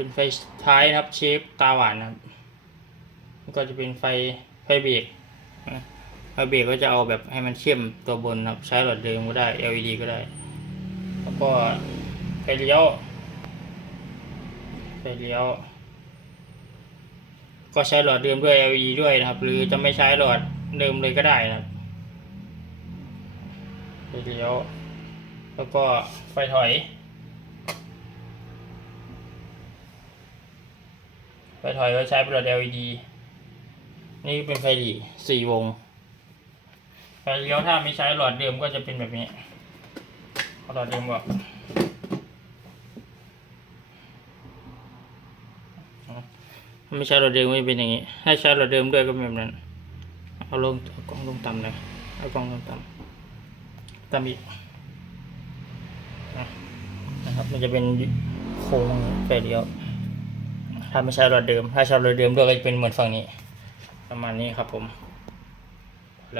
เป็นไฟท้ายนะครับเชฟตาหวานนะครับก็จะเป็นไฟไฟเบรกไฟเบรกก็จะเอาแบบให้มันเข้มตัวบนครับใช้หลอดเดิมก็ได้ LED ก็ได้ แล้วก็ไฟเลี้ยวไฟเลี้ยว ก็ใช้หลอดเดิมด้วย LED ด้วยนะครับ หรือจะไม่ใช้หลอดเดิมเลยก็ได้นะครับไฟเลี้ยว แล้วก็ไฟถอย ไฟถอยก็ใช้ป็นหลอด LED นี่เป็นไฟหลีสี่วง ไฟเลี้ยวถ้าไม่ใช้หลอดเดิมก็จะเป็นแบบนี้เอาหลอดเดิมบอกไม่ใช้หลอดเดิมก็จะเป็นอย่างนี้ ให้ใช้หลอดเดิมด้วยก็แบบนั้น เอาลงเอากล้องลงต่ำเลยเอากล้องลงต่ำต่ำอีกนะครับ มันจะเป็นโค้งไฟเลี้ยว ถ้าไม่ใช่รอดเดิม ถ้าใช้รอดเดิมด้วยก็จะเป็นเหมือนฝั่งนี้ ประมาณนี้ครับผม